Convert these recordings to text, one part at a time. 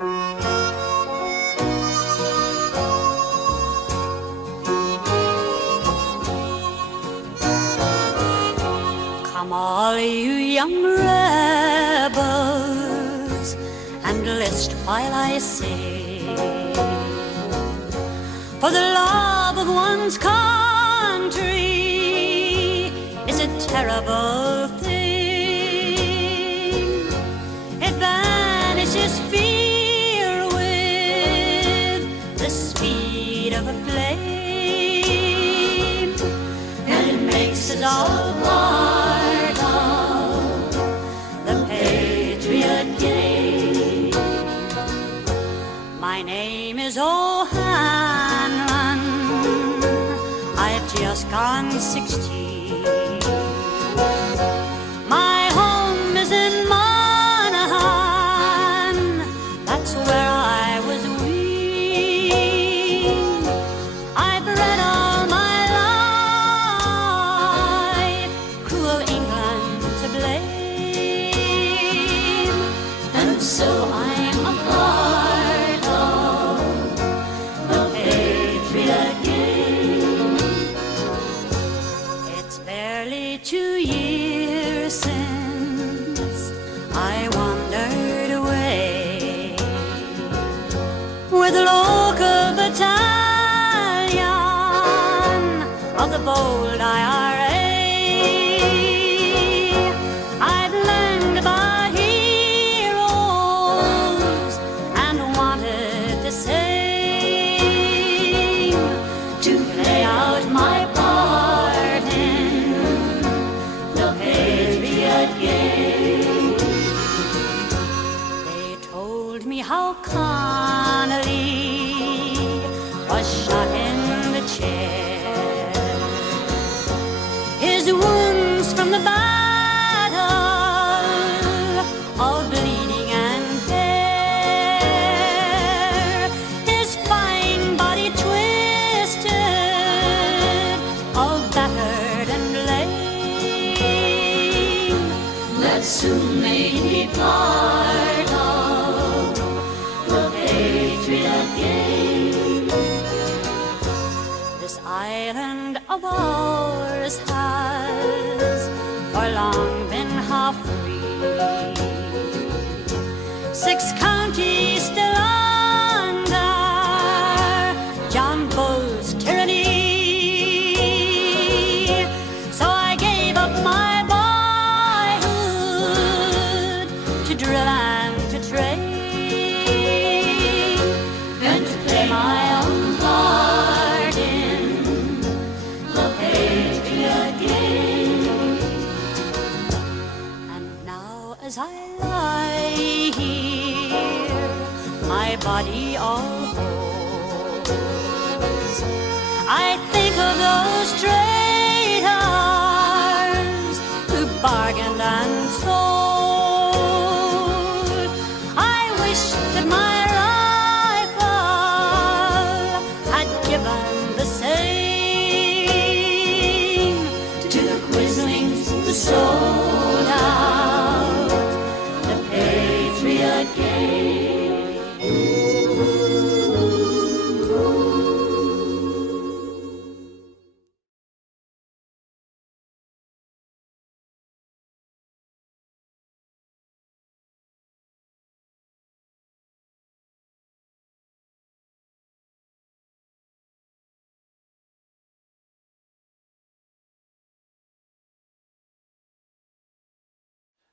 Come all you young rebels, and list while I sing, for the love of one's country is a terrible thing. It banishes fear with the speed of a flame, and it makes us all part of the patriot game. My name is O'Hanlon, I've just gone 16. My home is in Monaghan, that's where I was weaned. I've read all my life, cruel England to blame, and so I'm a part of the patriot game. It's barely 2 years since I wandered away with a local battalion of the bold IRA. I've learned about heroes and wanted the same, to play out my part in the patriot game. They told me how Connolly was shot in the chest, his wounds from the battle all bleeding and bare, his fine body twisted, all battered and lame. That soon made me part of the patriot game. This island of ours has for long been half free, 6 counties still under John Bull's tyranny. So I gave up my boyhood to drill and to train, and to play my own part in the patriot game. And now as I lie here, my body all holds, I think of those traitors who bargained and sold. I wish that my rifle had given the same to the quislings who sold out the patriot game.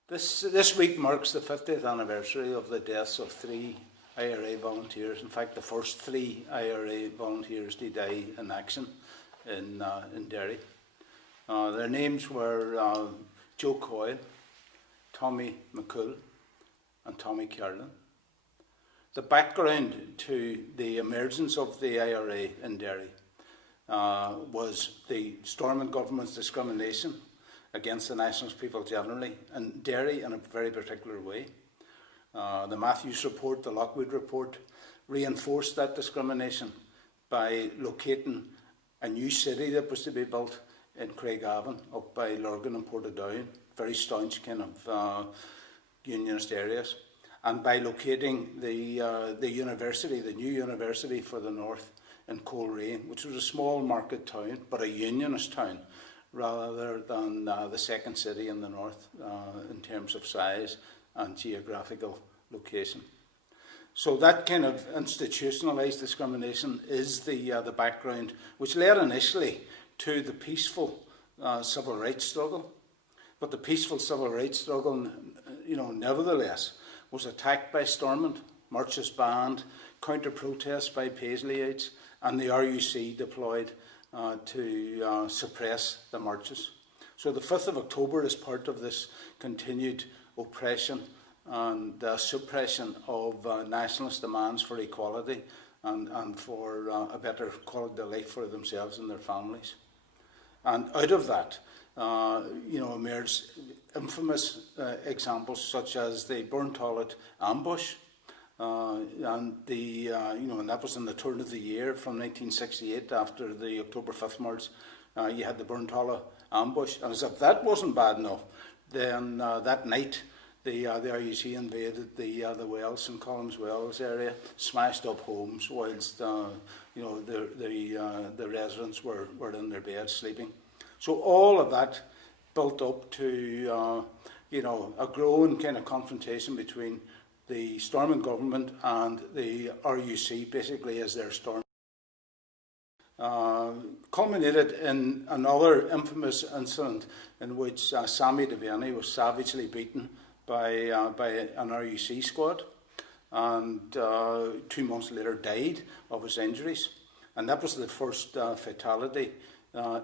This week marks the 50th anniversary of the deaths of 3 IRA volunteers. In fact, the first 3 IRA volunteers to die in action in Derry. Their names were Joe Coyle, Tommy McCool and Tommy Carlin. The background to the emergence of the IRA in Derry was the Stormont government's discrimination against the nationalist people generally, and Derry in a very particular way. The Matthews report, the Lockwood report, reinforced that discrimination by locating a new city that was to be built in Craigavon, up by Lurgan and Portadown, very staunch kind of unionist areas. and by locating the university, the new university for the north in Coyle, which was a small market town, but a unionist town, rather than the second city in the north in terms of size and geographical location. So that kind of institutionalised discrimination is the background which led initially to the peaceful civil rights struggle. But the peaceful civil rights struggle, nevertheless, was attacked by Stormont, marches banned, counter-protests by Paisleyites, and the RUC deployed to suppress the marches. So the 5th of October is part of this continued oppression and suppression of nationalist demands for equality and for a better quality of life for themselves and their families. And out of that, emerged infamous examples such as the Burntollet ambush, and that was in the turn of the year from 1968 after the October 5th march. You had the Burntollet ambush, and as if that wasn't bad enough, then that night the RUC invaded the Wells, St Colum's Wells area, smashed up homes whilst the residents were in their beds sleeping. So all of that built up to a growing kind of confrontation between the Stormont government and the RUC, basically as their storm. Culminated in another infamous incident in which Sammy Devaney was savagely beaten by an RUC squad, and 2 months later died of his injuries. And that was the first fatality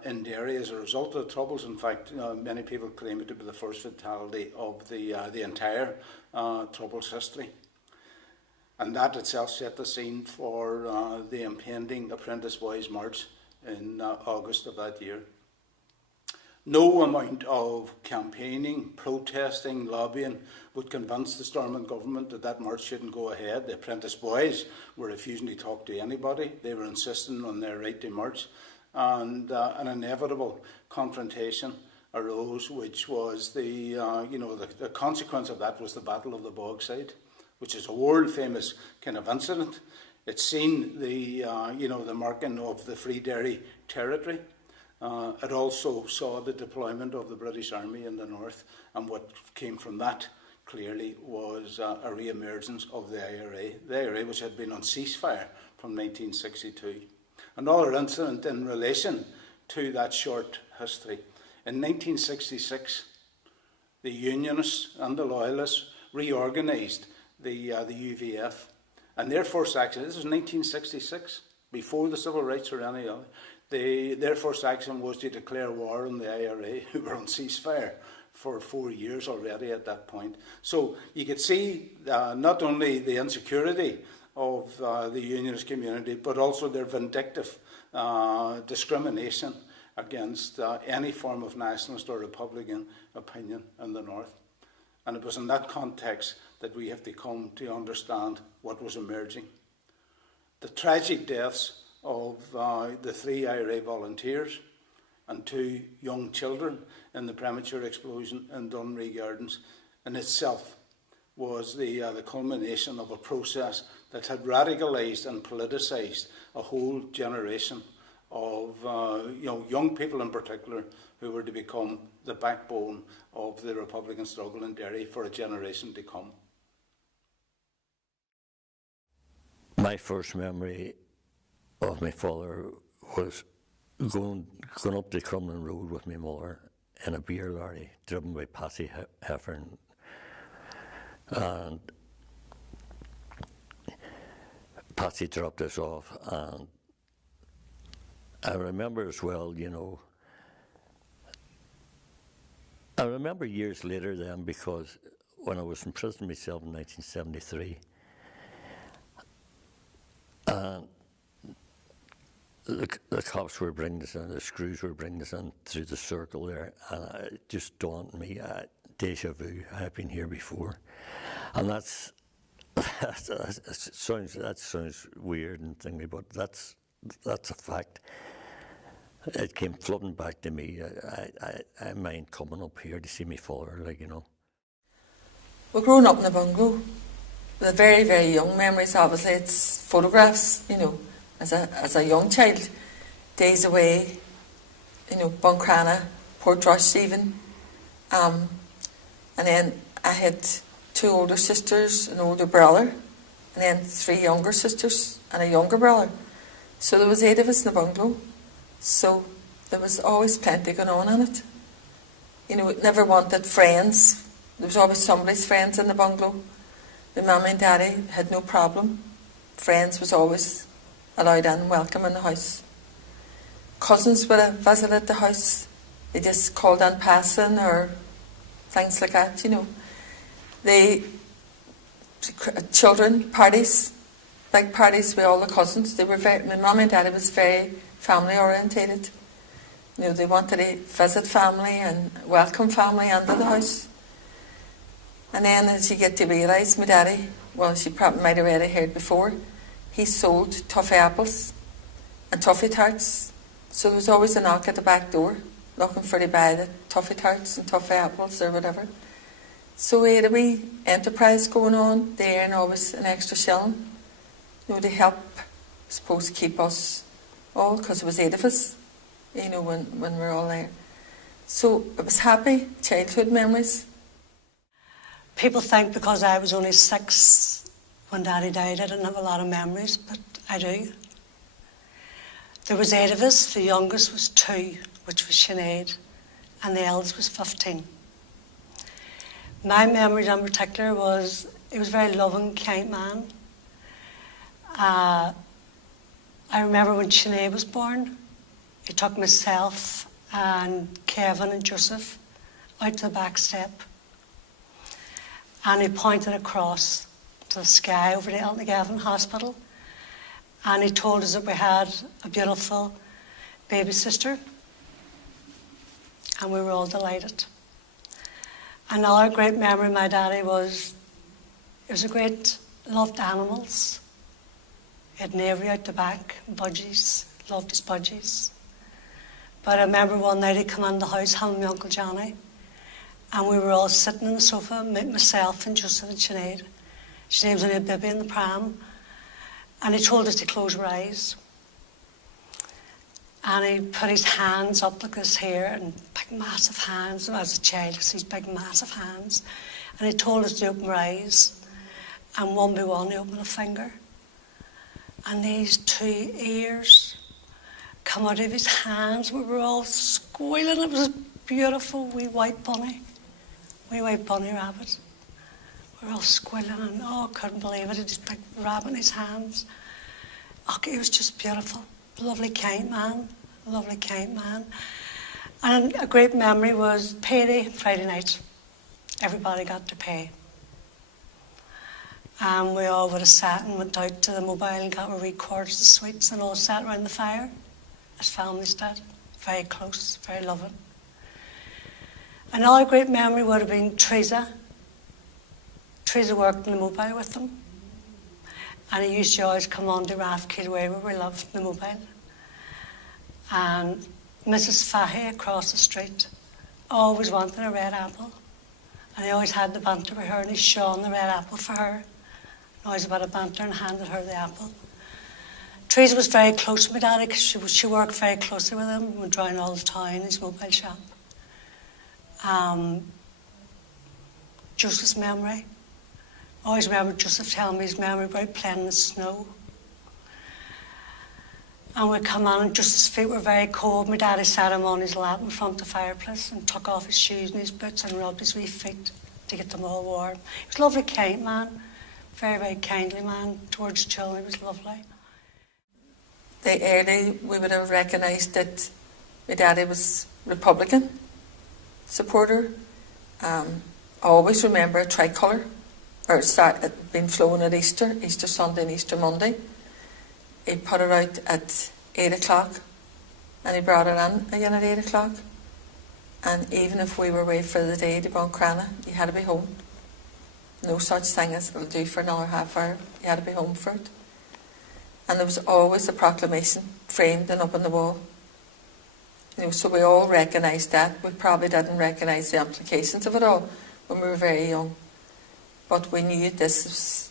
in Derry as a result of the Troubles. In fact, many people claim it to be the first fatality of the entire Troubles history. And that itself set the scene for the impending Apprentice Boys March in August of that year. No amount of campaigning, protesting, lobbying would convince the Stormont government that that march shouldn't go ahead. The Apprentice Boys were refusing to talk to anybody. They were insisting on their right to march. And an inevitable confrontation arose, which was the consequence of that was the Battle of the Bogside, which is a world-famous kind of incident. It's seen the marking of the Free Derry territory. It also saw the deployment of the British Army in the north, and what came from that clearly was a re-emergence of the IRA, which had been on ceasefire from 1962. Another incident in relation to that short history. In 1966, the Unionists and the Loyalists reorganised the UVF, and their first action, this was 1966, before the civil rights or any other, their first action was to declare war on the IRA, who were on ceasefire for 4 years already at that point. So you could see not only the insecurity of the Unionist community, but also their vindictive discrimination against any form of nationalist or Republican opinion in the north. And it was in that context that we have to come to understand what was emerging. The tragic deaths of the 3 IRA volunteers and 2 young children in the premature explosion in Dunree Gardens in itself was the culmination of a process that had radicalised and politicised a whole generation of young people in particular who were to become the backbone of the Republican struggle in Derry for a generation to come. My first memory of my father was going up the Crumlin Road with my mother in a beer lorry driven by Patsy Heffern. And Patsy dropped us off, and I remember as well, I remember years later then, because when I was in prison myself in 1973, and the cops were bringing us in, the screws were bringing us in through the circle there, and it just dawned on me, deja vu, I've been here before. And that sounds weird and thingy, but that's a fact. It came flooding back to me. I mind coming up here to see my father, We're growing up in a bungalow, the very, very young memories, obviously, it's photographs, you know, as a young child, days away, you know, Buncrana, Portrush even. And then I had 2 older sisters, an older brother, and then 3 younger sisters and a younger brother. So there was 8 of us in the bungalow. So there was always plenty going on in it. You know, it never wanted friends. There was always somebody's friends in the bungalow. My mum and daddy had no problem. Friends was always allowed in, welcome in the house. Cousins would have visited the house. They just called in passing or things like that, you know. Children, parties, big parties with all the cousins. My mum and daddy was very family orientated. You know, they wanted to visit family and welcome family into the house. And then as you get to realise, my daddy, well, she probably might have already heard before, he sold toffee apples and toffee tarts. So there was always a knock at the back door looking for to buy the toffee tarts and toffee apples or whatever. So we had a wee enterprise going on there and always an extra shilling, you know, to help, I suppose, keep us all, because there was 8 of us, you know, when we were all there. So it was happy childhood memories. People think because I was only 6 when Daddy died, I didn't have a lot of memories, but I do. There was 8 of us. The youngest was 2, which was Sinead, and the eldest was 15. My memories in particular was, he was a very loving, kind man. I remember when Sinead was born, he took myself and Kevin and Joseph out to the back step, and he pointed across to the sky over the Altnagavin Hospital, and he told us that we had a beautiful baby sister, and we were all delighted. Another great memory of my daddy was, he was a great, loved animals. He had an aviary out the back, budgies, loved his budgies. But I remember one night he came in the house, him and my Uncle Johnny, and we were all sitting on the sofa, myself and Joseph and Sinead. Sinead was only a baby in the pram, and he told us to close our eyes. And he put his hands up like this here, and big massive hands. As a child, these big massive hands. And he told us to open our eyes. And one by one, he opened a finger. And these 2 ears come out of his hands. We were all squealing. It was a beautiful wee white bunny rabbit. We were all squealing and couldn't believe it. He had this big rabbit in his hands. It was just beautiful. Lovely, kind man. And a great memory was payday, Friday night. Everybody got to pay. And we all would have sat and went out to the mobile and got our wee quarters of sweets and all sat around the fire, as families did. Very close, very loving. Another great memory would have been Teresa. Teresa worked in the mobile with them. And he used to always come on to Rathkeil Way where we lived in the mobile. And Mrs. Fahy across the street always wanted a red apple. And he always had the banter with her, and he shone the red apple for her. And always about a banter and handed her the apple. Teresa was very close with my daddy because she worked very closely with him. We went round all the town in his mobile shop. Joseph's memory. I always remember Joseph telling me his memory about playing in the snow. And we'd come on and Joseph's feet were very cold. My daddy sat him on his lap in front of the fireplace and took off his shoes and his boots and rubbed his wee feet to get them all warm. He was a lovely, kind man. Very, very kindly man towards children. He was lovely. Early we would have recognised that my daddy was Republican supporter. I always remember a tricolour, or it being flown at Easter Sunday and Easter Monday. He put it out at 8 o'clock and he brought it in again at 8 o'clock. And even if we were away for the day to Buncrana, you had to be home. No such thing as it'll do for another half hour. You had to be home for it. And there was always a proclamation framed and up on the wall. So we all recognised that. We probably didn't recognise the implications of it all when we were very young. But we knew this was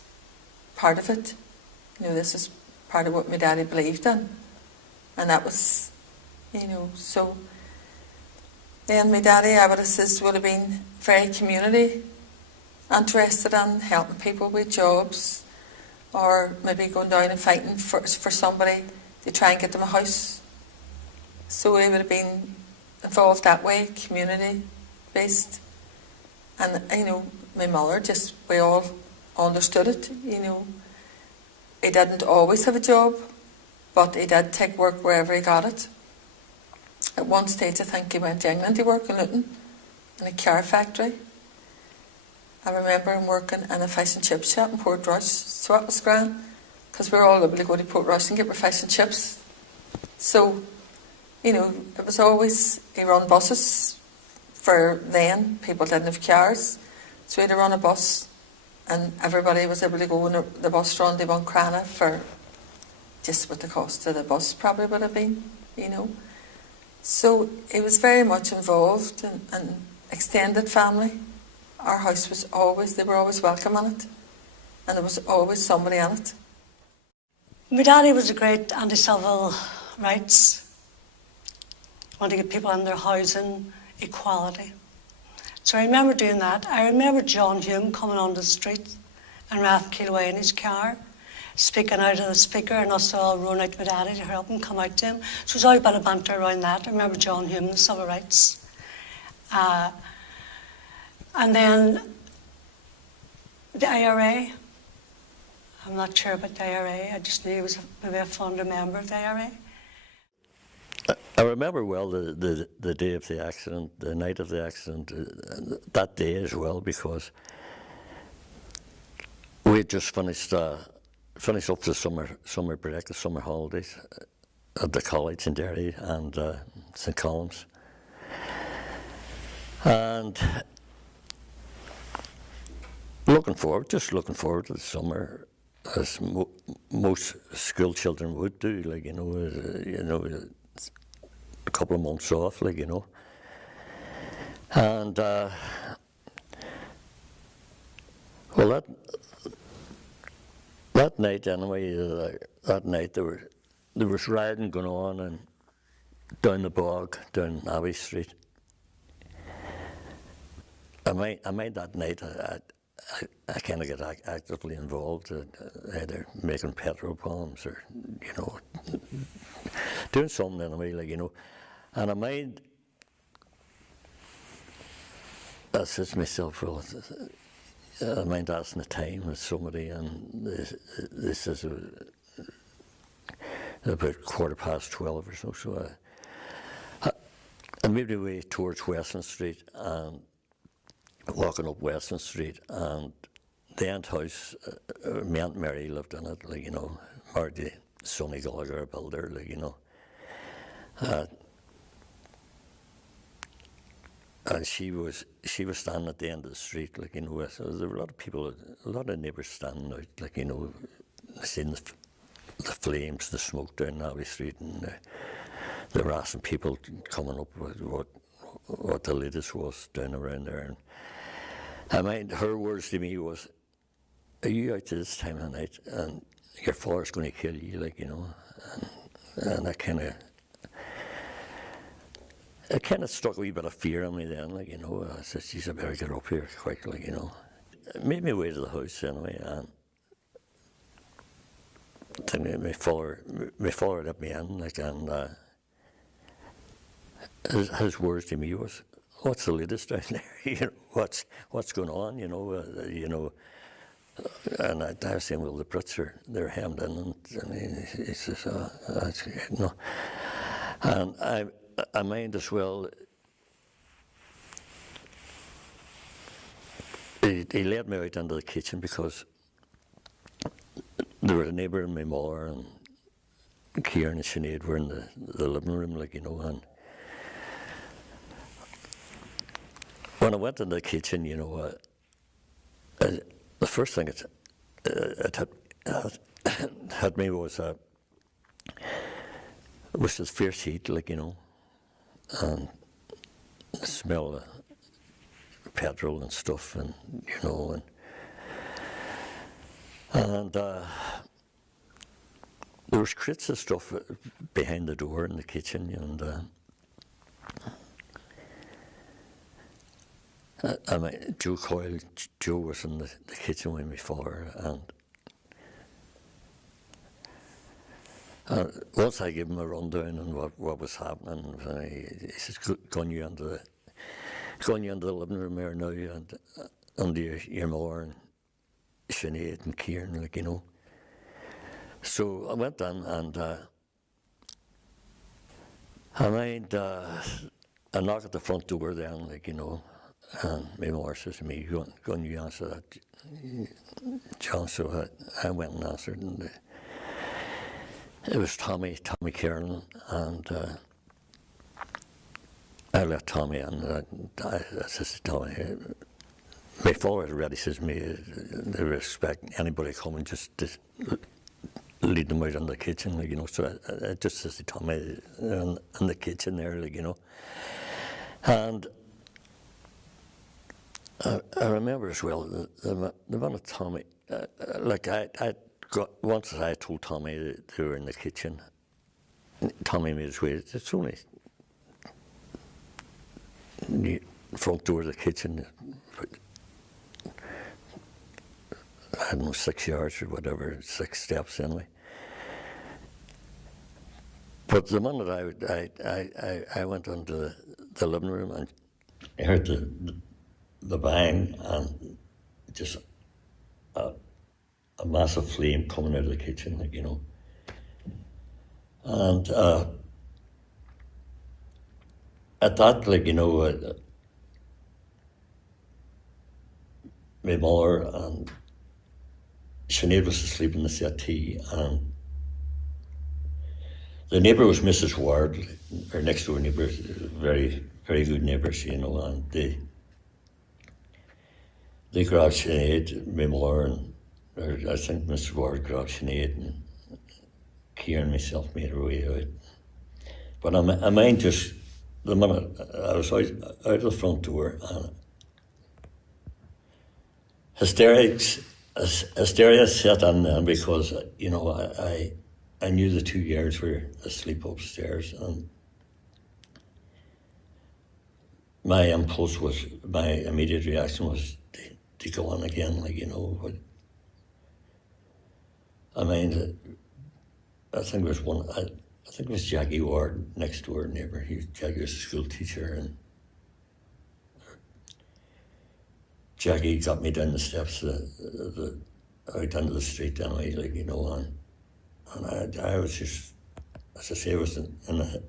part of it. You know, this is part of what my daddy believed in. And that was, you know, so then my daddy, I would have said, would have been very community interested in helping people with jobs, or maybe going down and fighting for somebody to try and get them a house. So he would have been involved that way, community based. And, you know, my mother, just, we all understood it, you know. He didn't always have a job, but he did take work wherever he got it. At one stage, I think he went to England to work in Luton, in a car factory. I remember him working in a fish and chip shop in Portrush, so that was grand, because we were all able to go to Portrush and get our fish and chips. So, you know, it was always, he run buses. For then, people didn't have cars, so he had to run a bus, and everybody was able to go on the bus run to Buncrana for just what the cost of the bus probably would have been, you know. So he was very much involved in extended family. Our house was always, they were always welcome in it, and there was always somebody in it. My daddy was a great anti-civil rights, wanted to get people in their housing, equality. So I remember doing that. I remember John Hume coming onto the street and Ralph Keelaway in his car, speaking out of the speaker, and us all run out to my daddy to help him come out to him. So it was all a bit of banter around that. I remember John Hume and the civil rights. And then the IRA. I'm not sure about the IRA. I just knew he was maybe a founder member of the IRA. I remember well the day of the accident, the night of the accident, that day as well, because we had just finished up the summer break, the summer holidays at the college in Derry and St. Colum's. And looking forward to the summer, as most school children would do, like, you know, a couple of months off, like, you know. And well, that night anyway, that night there was rioting going on and down the bog, down Abbey Street. I mind that night I kind of get actively involved, either making petrol bombs or, you know, doing something anyway, like, you know. And I mind, I said to myself, well, I mind asking the time with somebody, and this is about 12:15 or so. So I made my way towards Weston Street, and walking up Weston Street, and the aunt house, my Aunt Mary lived in it, like, you know, married to Sonny Gallagher, a builder, like, you know. And she was standing at the end of the street, like, you know. So there were a lot of people, a lot of neighbours standing out, like, you know, seeing the flames, the smoke down Abbey Street, and they were asking people coming up with what the latest was down around there. And I mind her words to me was, "Are you out to this time of night, and your father's going to kill you," like, you know. And I kind of struck a wee bit of fear on me then, like, you know. I said, "Geez, I better get up here quick," like, you know. I made my way to the house anyway, and my father let me in, like, and his words to me was, "What's the latest down there? You know, what's going on? You know, you know." And I was saying, "Well, the Brits they're hemmed in," and he says, "That's no." And I mind as well. He led me out into the kitchen because there was a neighbour and my mother and Kieran and Sinead were in the living room, like, you know. And when I went into the kitchen, you know, the first thing it had me was this fierce heat, like, you know, and the smell of petrol and stuff, and, you know, And there was crates of stuff behind the door in the kitchen, and Joe Coyle, Joe was in the kitchen with my father, and once I gave him a rundown on what was happening, he says, "Gone you into the living room there now, and under your mother and Sinead and Kieran, like, you know." So I went in, and I made a knock at the front door then, like, you know. And my mother says to me, go and you answer that, John. So I went and answered, and it was Tommy Carlin, and I let Tommy in. I said to Tommy, my father already says to me, they were expecting anybody coming just to lead them out in the kitchen, like, you know. So I just says to Tommy, in the kitchen there, like, you know. And I remember as well the minute Tommy, like once I told Tommy that they were in the kitchen, Tommy made his way. It's only the front door of the kitchen, I don't know, 6 yards or whatever, 6 steps anyway. But the minute I went into the living room and I heard the bang and just a massive flame coming out of the kitchen, like, you know. And at that, like, you know, my mother and Sinead was asleep in the settee, and the neighbour was Mrs. Ward, our next door neighbour, very, very good neighbours, you know, and they grabbed Sinead, my mother, and I think Mrs. Ward grabbed Sinead, and Kieran and myself made our way out. But I mind just the minute I was out of the front door, and hysteria set in then, because, you know, I knew the 2 girls were asleep upstairs, and my immediate reaction was to go on again, like, you know. But I mean, I think it was Jackie Ward, next door neighbour. Jackie was a school teacher, and Jackie got me down the steps out into the street anyway, like, you know, and I was just, as I say, I was in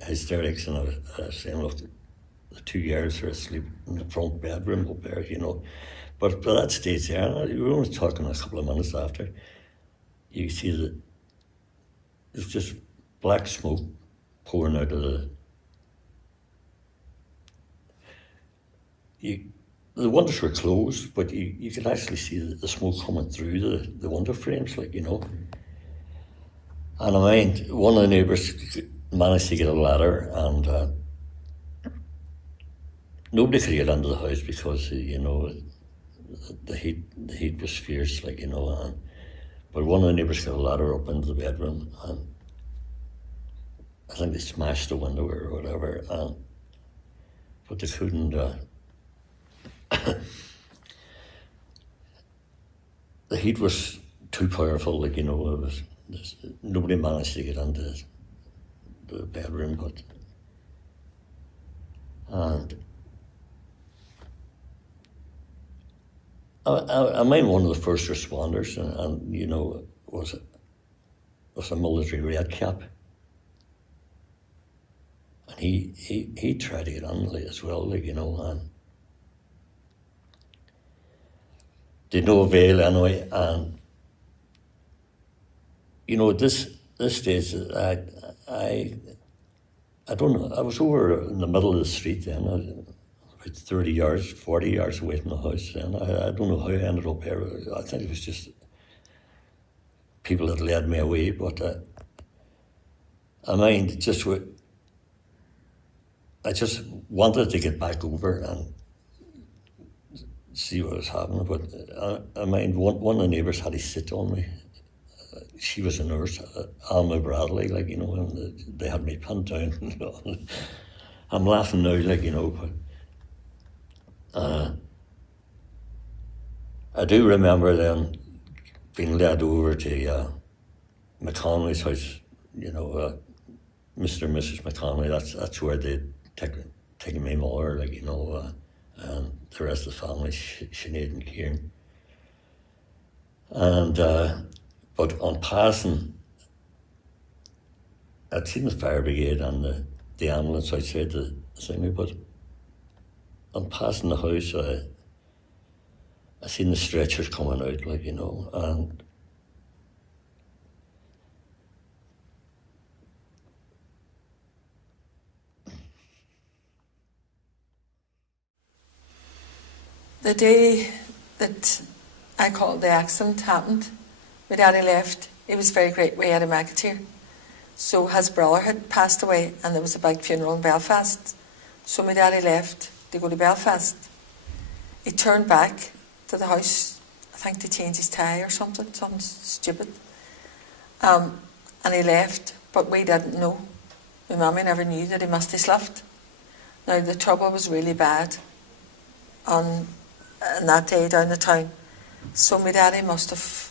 hysterics, and I was saying, look, the 2 girls are asleep in the front bedroom up there, you know. But by that stage there, we were only talking a couple of minutes after, you see that there's just black smoke pouring out of the windows were closed, but you could actually see the smoke coming through the window frames, like, you know. And I mind, one of the neighbours managed to get a ladder, and nobody could get into the house because, you know, the heat was fierce, like, you know. But one of the neighbours got a ladder up into the bedroom, and I think they smashed the window or whatever, but they couldn't. The heat was too powerful, like, you know. Nobody managed to get into the bedroom, and I mean, one of the first responders, and you know, was a military red cap, and he tried to get on like, as well, like, you know, and did no avail anyway. And you know, at this stage, I don't know. I was over in the middle of the street then, about 30 yards, 40 yards away from the house. Then I don't know how I ended up there. I think it was just people that led me away. But I mind I just wanted to get back over, and see what was happening. But I mind one of the neighbours had to sit on me. She was a nurse, Alma Bradley, like, you know, and they had me pinned down. You know. I'm laughing now, like, you know, but I do remember them being led over to McConnelly's house, you know, Mr. and Mrs. McConnelly. That's where they'd taken my mother, like, you know, and the rest of the family, Sinead and Kieran. And but on passing, I'd seen the fire brigade and the ambulance outside the thingy, but on passing the house, I seen the stretchers coming out, like, you know, and the day that I called the accident happened, my daddy left. He was very great way out of McAteer. So his brother had passed away and there was a big funeral in Belfast. So my daddy left to go to Belfast. He turned back to the house, I think to change his tie or something stupid. And he left, but we didn't know. My mummy never knew that he must have left. Now the trouble was really bad on that day down the town. So my daddy must have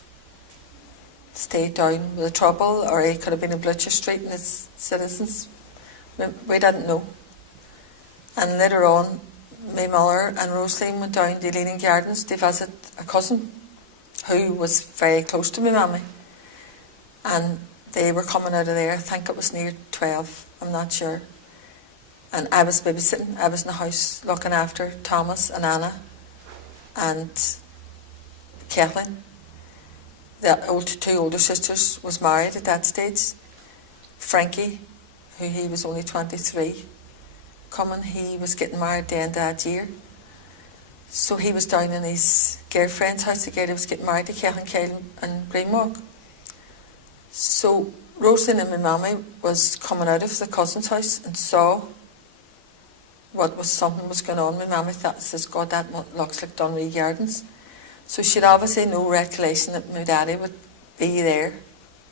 stayed down with the trouble, or he could have been in Blucher Street and his citizens. We didn't know. And later on, my mother and Rosalie went down to Leaning Gardens to visit a cousin who was very close to my mummy. And they were coming out of there, I think it was near 12, I'm not sure. And I was babysitting, I was in the house looking after Thomas and Anna and Carlin. The two older sisters was married at that stage. Frankie, who he was only 23, coming, he was getting married at the end of that year. So he was down in his girlfriend's house again. He was getting married to Carlin Kyle and Greenwalk. So Rosalie and my mummy was coming out of the cousin's house and saw something was going on. My mummy says, God, that looks like Dunree Gardens. So she'd obviously no recollection that my daddy would be there,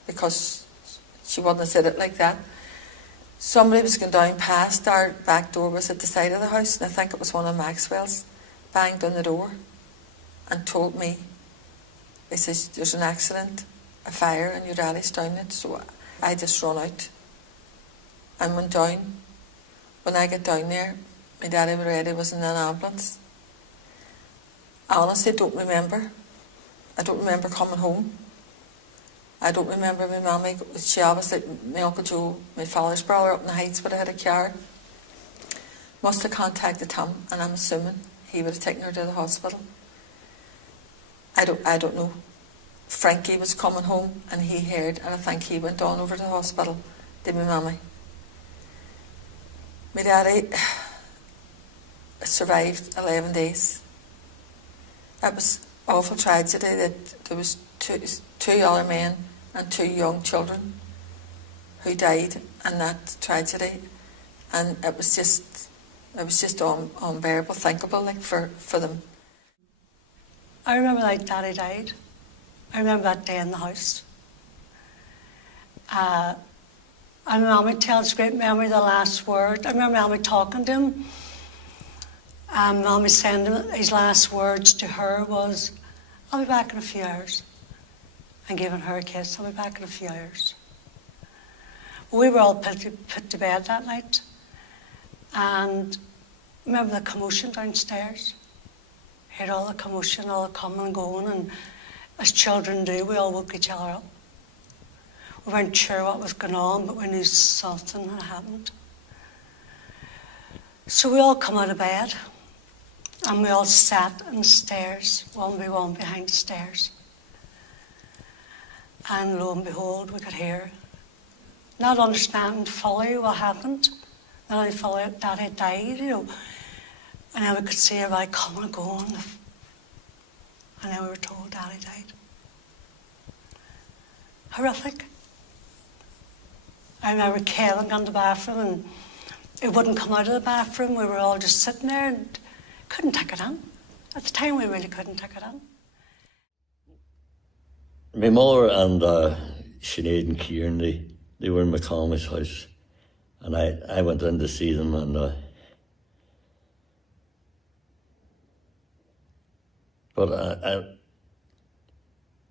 because she wouldn't have said it like that. Somebody was going down past, our back door was at the side of the house, and I think it was one of Maxwell's, banged on the door and told me, they says, there's an accident, a fire, and your daddy's down it. So I just run out and went down. When I get down there, my daddy already was in an ambulance. I honestly don't remember. I don't remember coming home. I don't remember my mummy. She obviously, my Uncle Joe, my father's brother up in the Heights would have had a car. Must have contacted him, and I'm assuming he would have taken her to the hospital. I don't know. Frankie was coming home and he heard, and I think he went on over to the hospital to my mummy. My daddy survived 11 days. It was awful tragedy that there was two other men and 2 young children who died in that tragedy, and it was just unbearable, thinkable, like for them. I remember that Daddy died. I remember that day in the house. And Mommy tells great memory the last word. I remember Mommy talking to him. And Mommy sending him, his last words to her was, I'll be back in a few hours. And giving her a kiss, I'll be back in a few hours. We were all put to bed that night. And remember the commotion downstairs? Heard all the commotion, all the coming and going, and as children do, we all woke each other up. We weren't sure what was going on, but we knew something had happened. So we all come out of bed, and we all sat on the stairs, one by one behind the stairs. And lo and behold, we could hear, not understanding fully what happened, not only fully that he died, you know, and then we could see everybody coming and going, and then we were told Daddy died. Horrific. I remember Kevin got in the bathroom and he wouldn't come out of the bathroom. We were all just sitting there and couldn't take it in. At the time, we really couldn't take it in. My mother and Sinead and Kieran, they were in McCool's house, and I went in to see them, and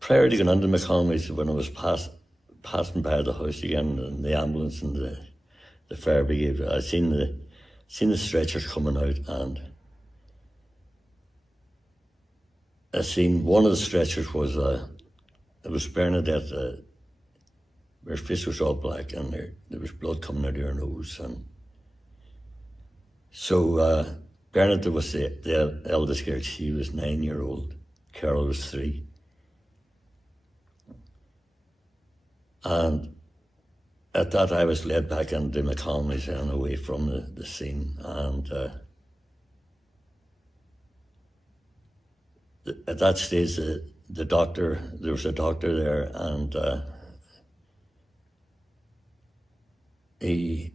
prior to going into McCool's, when I was passing by the house again, and the ambulance and the fire brigade, I seen the stretchers coming out, and I seen one of the stretchers was it was Bernadette. Her face was all black, and there was blood coming out of her nose, and so Bernadette was the eldest girl. She was 9-year-old. Carol was 3. And at that, I was led back into McCool's and away from the scene. And at that stage, the doctor, there was a doctor there, and he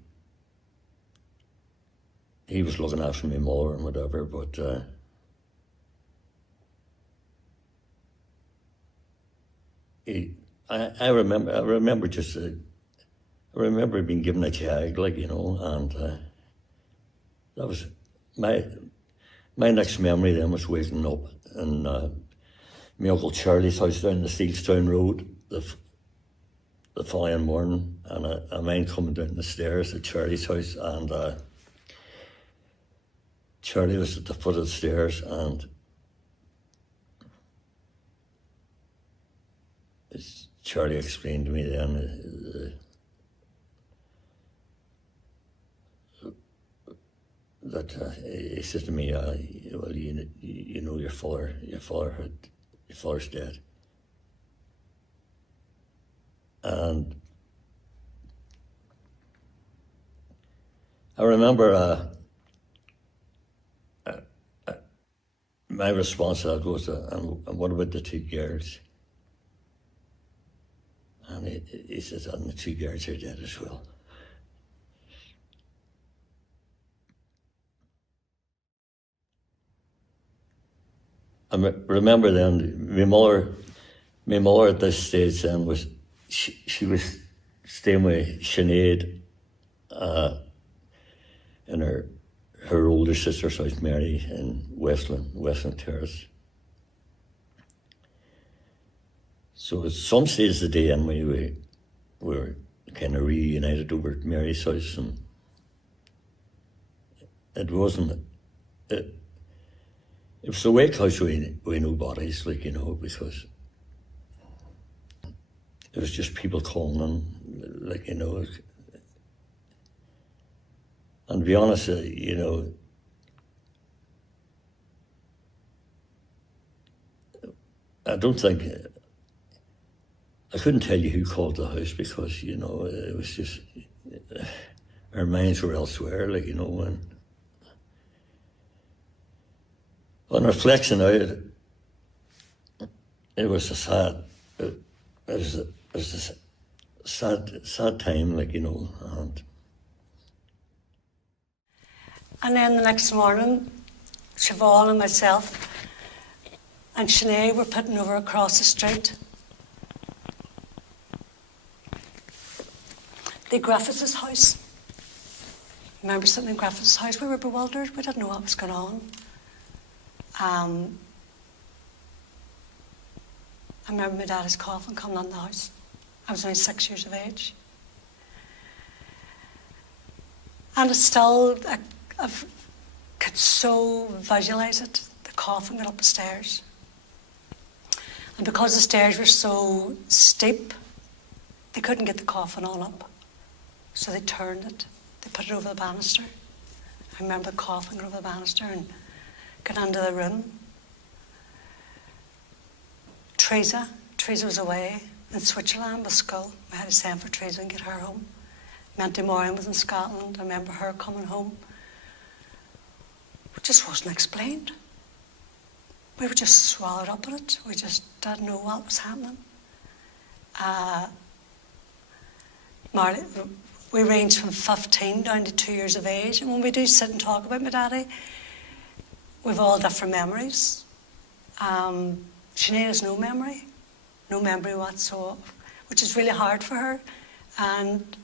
was looking after me more and whatever, but I remember just I remember being given a jag, like, you know, and that was my next memory. Then was waking up in my Uncle Charlie's house down the Steelstown Road the following morning, and a man coming down the stairs at Charlie's house, and Charlie was at the foot of the stairs, and Charlie explained to me then that he said to me, well, you know, your father's dead. And I remember my response to that was, and what about the 2 girls? And he says, and the 2 girls are dead as well. I remember then, my mother at this stage then was, she was staying with Sinead in her older sister's house, Mary, in Westland Terrace. So at some stage of the day, and we were kind of reunited over at Mary's house, and it wasn't. It was a wake house with no bodies, like, you know, because it was just people calling in, like, you know. And to be honest, you know, I don't think. I couldn't tell you who called the house, because, you know, it was just, our minds were elsewhere, like, you know, and on reflection now, it was a sad, it was a sad time, like, you know, And then the next morning, Siobhan and myself and Sinead were putting over across the street. The Griffiths' house. Remember sitting in Griffiths' house? We were bewildered. We didn't know what was going on. I remember my daddy's coffin coming in the house. I was only 6 years of age. And it's still, I could so visualise it. The coffin got up the stairs. And because the stairs were so steep, they couldn't get the coffin on up. So they turned it. They put it over the banister. I remember the coffin over the banister and got into the room. Teresa was away in Switzerland with school. We had to send for Teresa and get her home. Auntie Maureen was in Scotland. I remember her coming home. It just wasn't explained. We were just swallowed up in it. We just didn't know what was happening. We ranged from 15 down to 2 years of age, and when we do sit and talk about my daddy, we've all different memories. Sinead has no memory whatsoever, which is really hard for her. And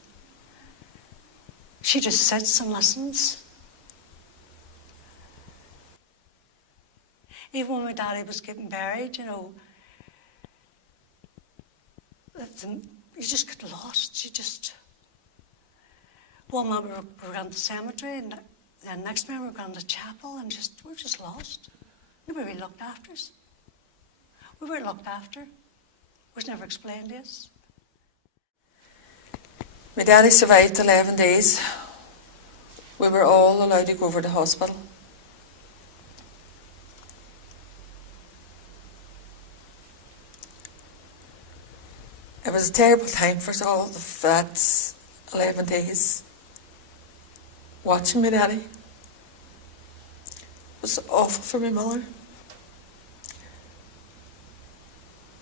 she just sits and listens. Even when my daddy was getting buried, you know, you just get lost. One moment we were going to the cemetery, and then next minute we were going to the chapel, and we were just lost. Nobody really looked after us. We weren't looked after. It was never explained to us. My daddy survived 11 days. We were all allowed to go over to hospital. It was a terrible time for us all, that 11 days. Watching my daddy. It was awful for my mother.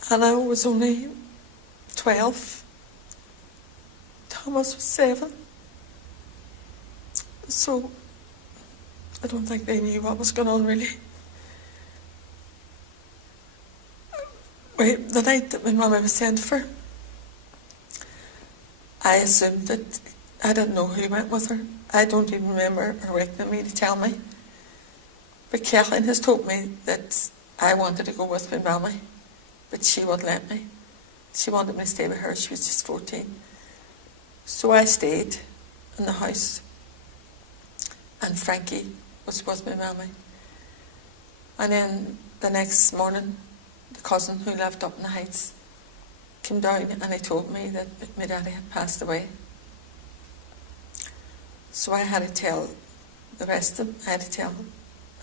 Anna was only 12. Thomas was 7. So I don't think they knew what was going on, really. The night that my mummy was sent for, I assumed that I didn't know who went with her. I don't even remember her waking me to tell me. But Carlin has told me that I wanted to go with my mummy, but she wouldn't let me. She wanted me to stay with her. She was just 14. So I stayed in the house, and Frankie was with my mummy. And then the next morning, the cousin who lived up in the Heights came down and he told me that my daddy had passed away. So I had to tell the rest of them. I had to tell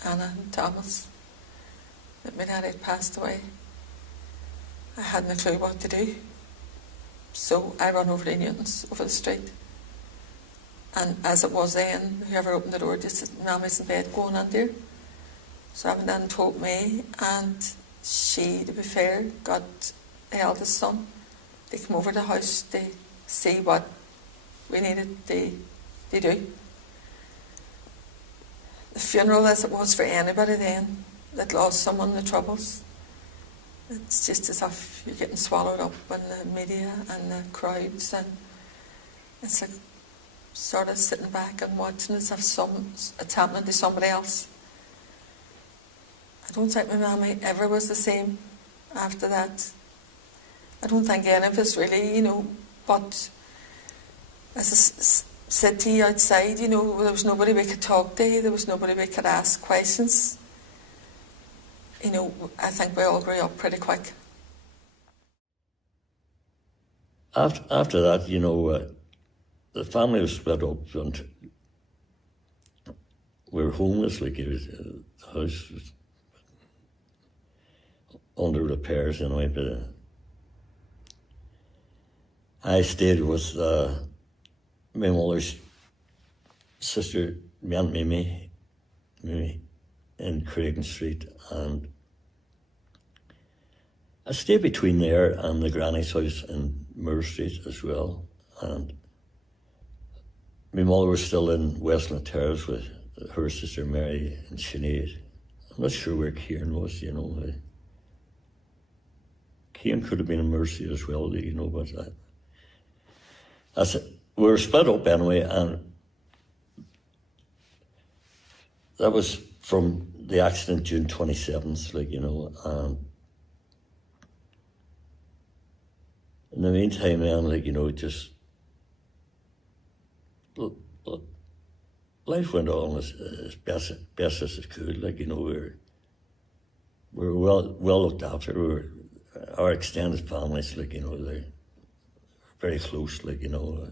Anna and Thomas that my daddy had passed away. I hadn't a clue what to do. So I ran over to Newton's, over the street. And as it was then, whoever opened the door just said, "Mammy's in bed, go on in there." So I went in and told me, and she, to be fair, got the eldest son to come over to the house to see what we needed to do. The funeral, as it was for anybody then that lost someone in the Troubles, it's just as if you're getting swallowed up in the media and the crowds, and it's like sort of sitting back and watching as if it's happening to somebody else. I don't think my mammy ever was the same after that. I don't think any of us really, you know, but as I said to you outside, you know, there was nobody we could talk to, there was nobody we could ask questions. You know, I think we all grew up pretty quick. After that, you know, the family was split up, and we were homeless. Like, the house was under repairs anyway, but I stayed with my mother's sister, my Aunt Mimi, in Cragen Street, and I stayed between there and the granny's house in Moore Street as well. And my mother was still in Westland Terrace with her sister Mary and Sinead. I'm not sure where Kieran was, you know. Kieran could have been in Mercy as well, you know, but we were split up anyway, and that was from the accident June 27th, like, you know, and in the meantime, then, like, you know, just life went on as best as it could. Like, you know, we were well looked after. Our extended families, like, you know, they're very close, like, you know.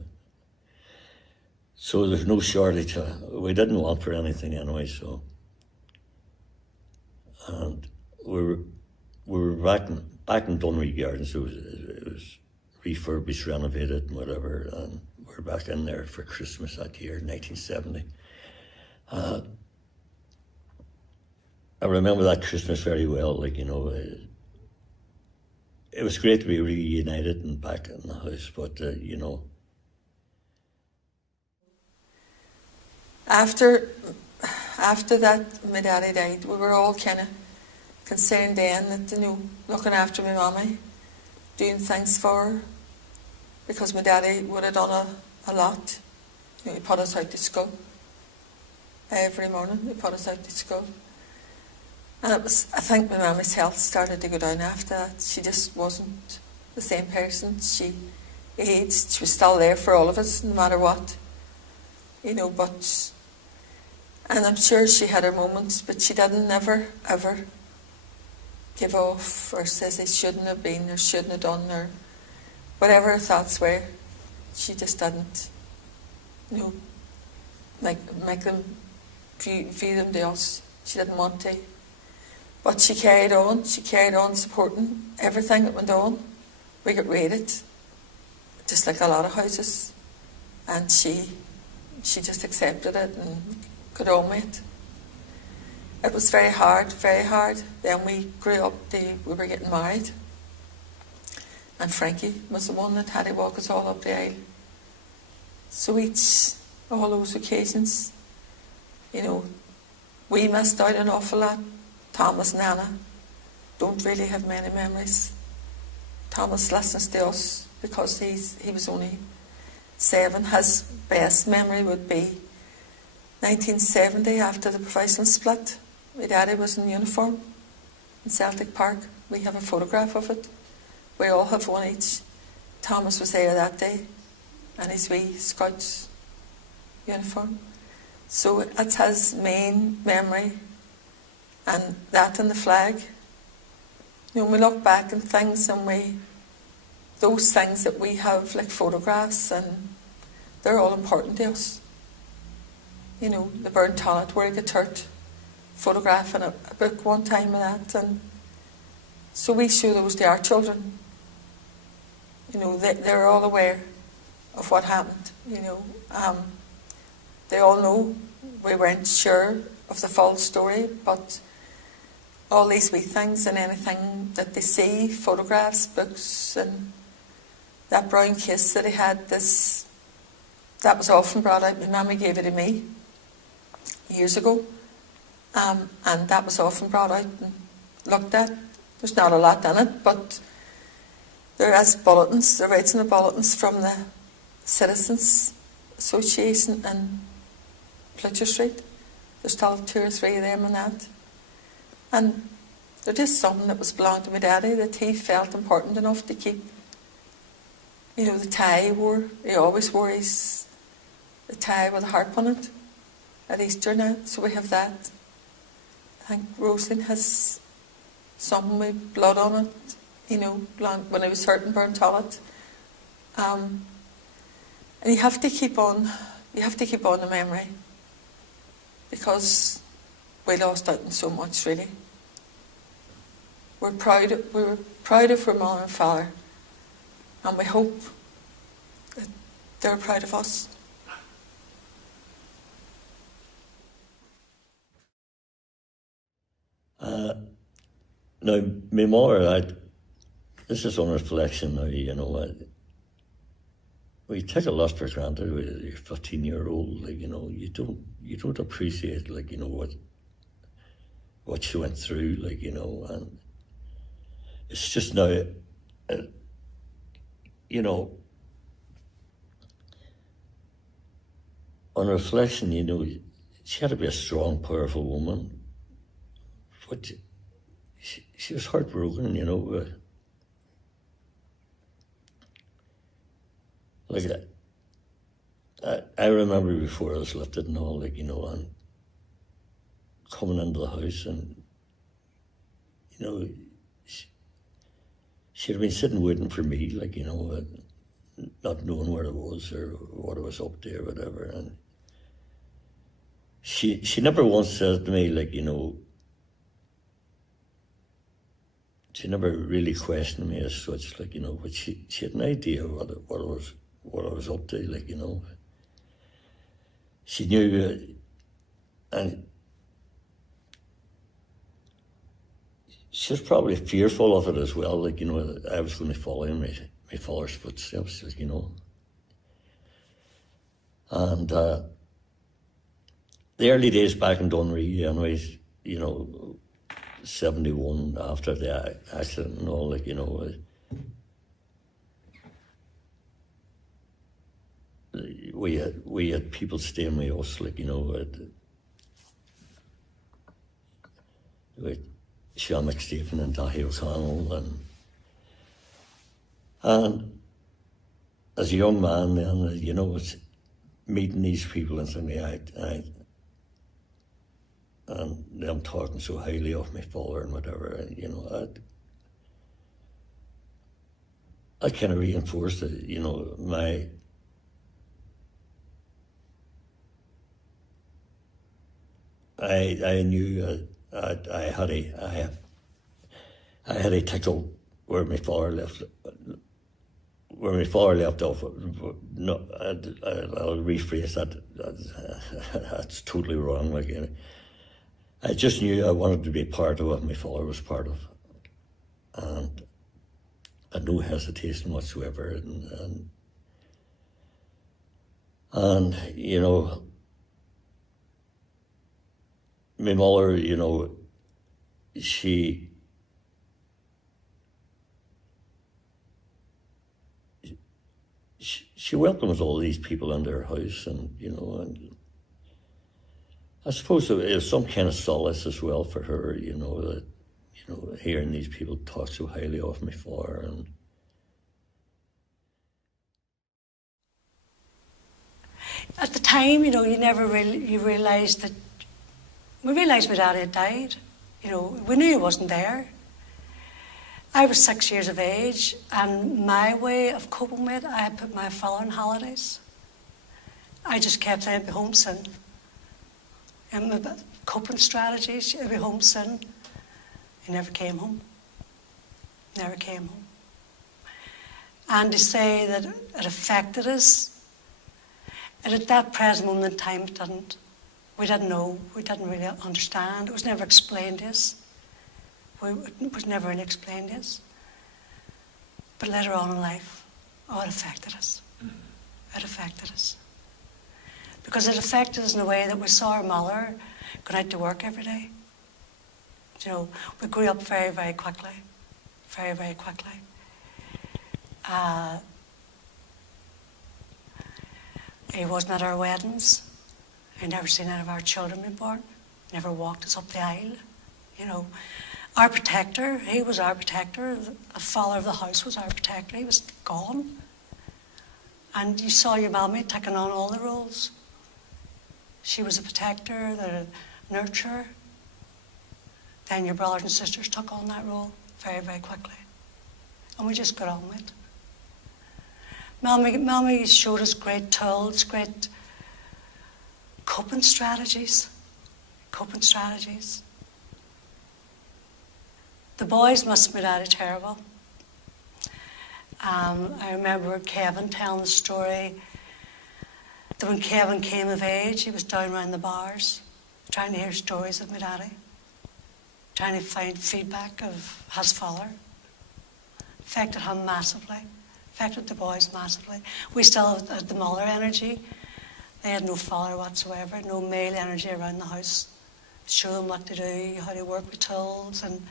So there's no shortage. We didn't want for anything anyway, so. And we were back in Dunry Gardens. It was refurbished, renovated, and whatever, and we're back in there for Christmas that year, 1970. I remember that Christmas very well, like, you know. It was great to be reunited and back in the house, but, you know. after that, my daddy died, we were all kind of concerned then that, you know, looking after my mommy, doing things for her, because my daddy would have done a lot. You know, he put us out to school. Every morning he put us out to school. And it was, I think my mommy's health started to go down after that. She just wasn't the same person. She aged. She was still there for all of us, no matter what. You know, but... And I'm sure she had her moments, but she didn't never, ever give off or says they shouldn't have been or shouldn't have done or whatever her thoughts were. She just didn't, you know, make them view them to us. She didn't want to. But she carried on. She carried on supporting everything that went on. We got raided, just like a lot of houses. And she just accepted it and got on with it. It was very hard, very hard. Then we grew up, we were getting married. And Frankie was the one that had to walk us all up the aisle. So all those occasions, you know, we missed out an awful lot. Thomas and Anna don't really have many memories. Thomas listens to us because he was only 7. His best memory would be 1970, after the provisional split. My daddy was in uniform in Celtic Park. We have a photograph of it. We all have one each. Thomas was there that day in his wee Scouts uniform. So it's his main memory, and that and the flag. You know, we look back and things, and those things that we have, like photographs, and they're all important to us. You know, the burnt toilet where he got hurt, photograph in a book one time of that, and so we show those to our children. You know, they're all aware of what happened, you know. They all know we weren't sure of the full story, but all these wee things and anything that they see, photographs, books, and that brown kiss that he had, that was often brought out. My mammy gave it to me years ago, and that was often brought out and looked at. There's not a lot in it, but there is bulletins, the original bulletins from the Citizens Association in Plutcher Street. There's still 2 or 3 of them in that. And they're just something that was belonged to my daddy that he felt important enough to keep. You know, the tie he wore, he always wore the tie with a harp on it at Easter now, so we have that. I think Roslyn has something with blood on it, you know, when he was hurt and burnt toilet. And you have to keep on the memory, because we lost out on so much, really. We were proud of our mother and father, and we hope that they're proud of us. Now, my mother, this is on reflection now, you know, we take a lot for granted. You're 15-year-old, like, you know, you don't appreciate, like, you know, what she went through, like, you know, and it's just now, you know, on reflection, you know, she had to be a strong, powerful woman, but she was heartbroken, you know. Like, I remember before I was lifted and all, like, you know, and coming into the house, and, you know, she'd have been sitting waiting for me, like, you know, not knowing where I was or what I was up to or whatever. And she never once said to me, like, you know, she never really questioned me as such, like, you know, but she had an idea what I was up to, like, you know. She knew, and she was probably fearful of it as well, like, you know, I was going to follow in my father's footsteps, like, you know. And the early days back in Dunree, anyways, you know, 71 after the accident and all, like, you know, we had people staying with us, like, you know, with Sean McStephen and Dahi O'Connell, and as a young man then, you know, it's meeting these people and saying, and them talking so highly of my father and whatever, you know, I kind of reinforced it, you know, I knew I had a tickle where my father left off. No, I'll rephrase that. That's totally wrong. Like, you know, I just knew I wanted to be part of what my father was part of, and I had no hesitation whatsoever. And you know, my mother, you know, she welcomes all these people into her house, and you know, and I suppose it was some kind of solace as well for her, you know, that, you know, hearing these people talk so highly of my father. And at the time, you know, you realised that, we realised my dad had died. You know, we knew he wasn't there. I was 6 years of age, and my way of coping with it, I had put my father on holidays. I just kept saying, I'd be home soon. And my coping strategies, I'd be home soon. He never came home. Never came home. And to say that it affected us, and at that present moment in time, it didn't. We didn't know. We didn't really understand. It was never explained to us. It was never really explained to us. But later on in life, oh, it affected us. It affected us. Because it affected us in a way that we saw our mother going out to work every day. You know, we grew up very, very quickly. Very, very quickly. He wasn't at our weddings. I never seen any of our children be born. Never walked us up the aisle. You know, our protector, he was our protector. The father of the house was our protector. He was gone. And you saw your mammy taking on all the roles. She was a protector, the nurturer. Then your brothers and sisters took on that role very, very quickly. And we just got on with it. Mammy showed us great tools, great coping strategies. Coping strategies. The boys must have been out of terrible. I remember Kevin telling the story that when Kevin came of age, he was down around the bars, trying to hear stories of my daddy, trying to find feedback of his father. Affected him massively, affected the boys massively. We still had the mother energy. They had no father whatsoever, no male energy around the house. Show them what to do, how to work with tools, and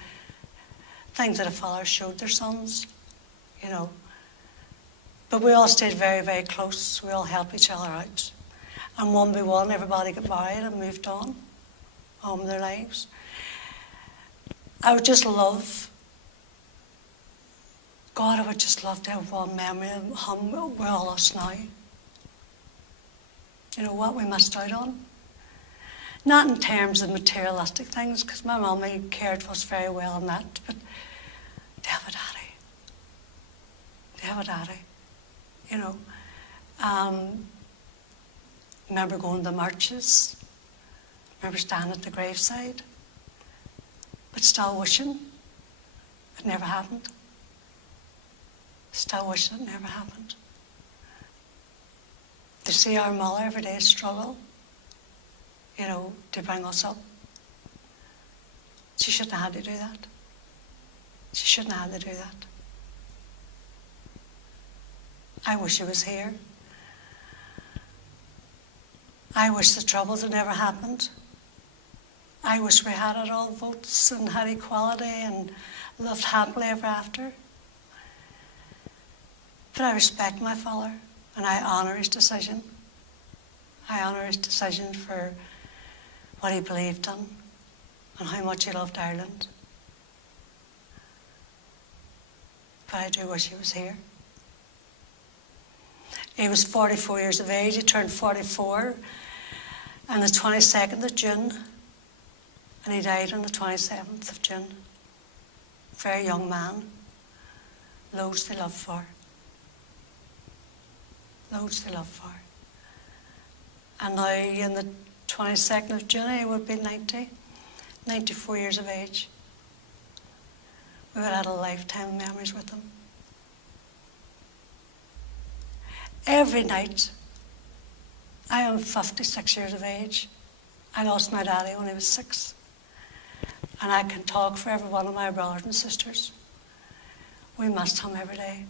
things that a father showed their sons, you know. But we all stayed very, very close. We all helped each other out. And one by one, everybody got married and moved on with their lives. I would just love, God, I would just love to have one memory of him with all us now. You know, what we missed out on. Not in terms of materialistic things, because my mummy cared for us very well in that, but to have a daddy. To have a daddy. You know. Remember going to the marches. Remember standing at the graveside. But still wishing it never happened. Still wishing it never happened. To see our mother every day struggle, you know, to bring us up. She shouldn't have had to do that. She shouldn't have had to do that. I wish she was here. I wish the Troubles had never happened. I wish we had it all votes and had equality and lived happily ever after. But I respect my father and I honour his decision. I honour his decision for what he believed in and how much he loved Ireland. But I do wish he was here. He was 44 years of age. He turned 44 on the 22nd of June, and he died on the 27th of June. Very young man, loads to live for. Loads to live for. And now, in the 22nd of June, he would be 94 years of age. We would have had a lifetime of memories with him. Every night, I am 56 years of age. I lost my daddy when he was 6. And I can talk for every one of my brothers and sisters. We missed him every day.